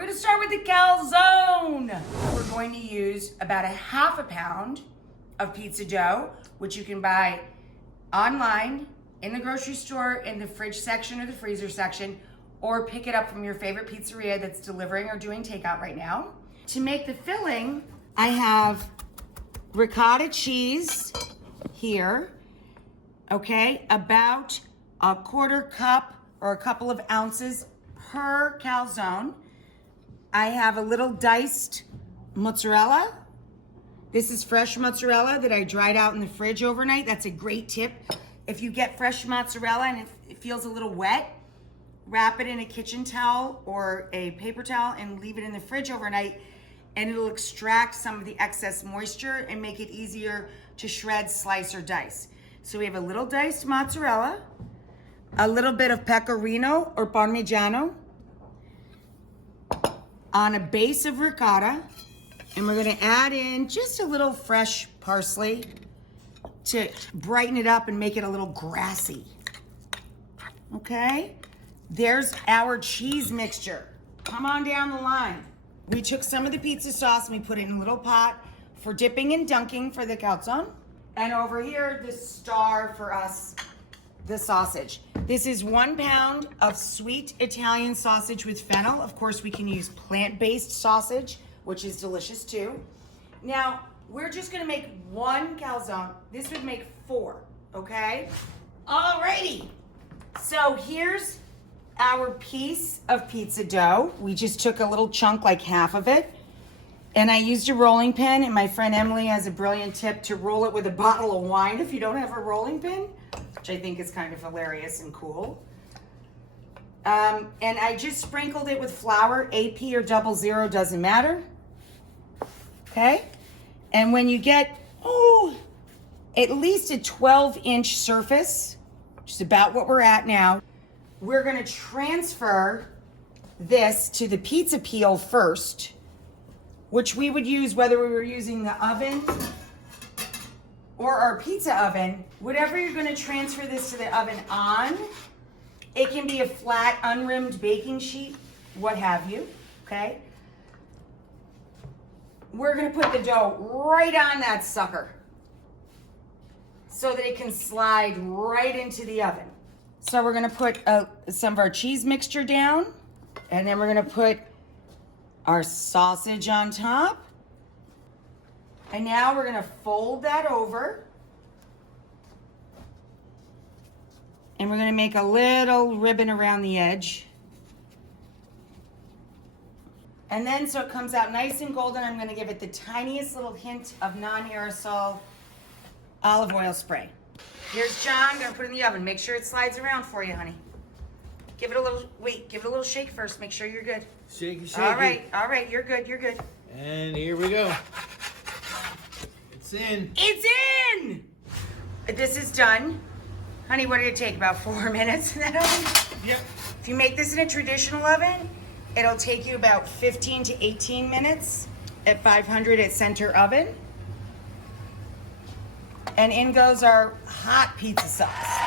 We're gonna start with the calzone. We're going to use about a half a pound of pizza dough, which you can buy online, in the grocery store, in the fridge section or the freezer section, or pick it up from your favorite pizzeria that's delivering or doing takeout right now. To make the filling, I have ricotta cheese here, okay? About a quarter cup or a couple of ounces per calzone. I have a little diced mozzarella. This is fresh mozzarella that I dried out in the fridge overnight. That's a great tip. If you get fresh mozzarella and it feels a little wet, wrap it in a kitchen towel or a paper towel and leave it in the fridge overnight, and it'll extract some of the excess moisture and make it easier to shred, slice, or dice. So we have a little diced mozzarella, a little bit of pecorino or parmigiano on a base of ricotta, and we're gonna add in just a little fresh parsley to brighten it up and make it a little grassy. Okay? There's our cheese mixture. Come on down the line. We took some of the pizza sauce and we put it in a little pot for dipping and dunking for the calzone. And over here, the star for us, the sausage. This is 1 pound of sweet Italian sausage with fennel. Of course, we can use plant-based sausage, which is delicious too. Now, we're just gonna make 1 calzone. This would make 4, okay? Alrighty. So here's our piece of pizza dough. We just took a little chunk, like half of it, and I used a rolling pin, and my friend Emily has a brilliant tip to roll it with a bottle of wine if you don't have a rolling pin, which I think is kind of hilarious and cool. And I just sprinkled it with flour, AP or 00, doesn't matter. Okay? And when you get, at least a 12-inch surface, which is about what we're at now, we're gonna transfer this to the pizza peel first, which we would use whether we were using the oven or our pizza oven. Whatever you're gonna transfer this to the oven on, it can be a flat, unrimmed baking sheet, what have you, okay? We're gonna put the dough right on that sucker so that it can slide right into the oven. So we're gonna put some of our cheese mixture down, and then we're gonna put our sausage on top. And now we're gonna fold that over. And we're gonna make a little ribbon around the edge. And then so it comes out nice and golden, I'm gonna give it the tiniest little hint of non-aerosol olive oil spray. Here's John, gonna put it in the oven. Make sure it slides around for you, honey. Give it a little shake first, make sure you're good. Shake it. All right, you're good. And here we go. It's in. It's in! This is done. Honey, what did it take? About 4 minutes in that oven? Yep. If you make this in a traditional oven, it'll take you about 15 to 18 minutes at 500 at center oven. And in goes our hot pizza sauce.